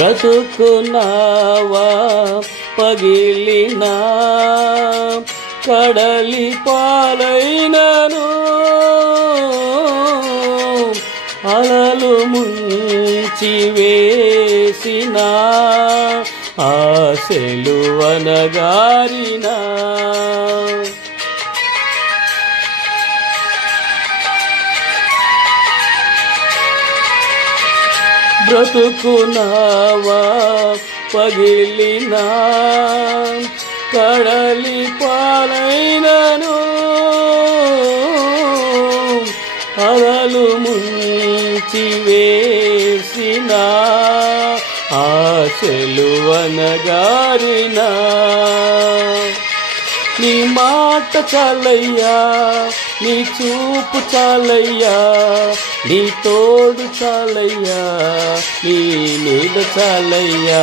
బ్రతుకున్నావా పగిలినా కడలి పాలైనను అలలు ముంచి వేసిన ఆశలు అనగారినా బ్రతుకున్నావా పగిలినా కడలి పాలైనను అలలు ముంచి వేసిన ఆశలు అనగారినా నీ మాట చాలయ్యా, నీ చూపు చాలయ్యా, నీ తోడు చాలయ్యా, నీ నీడ చాలయ్యా.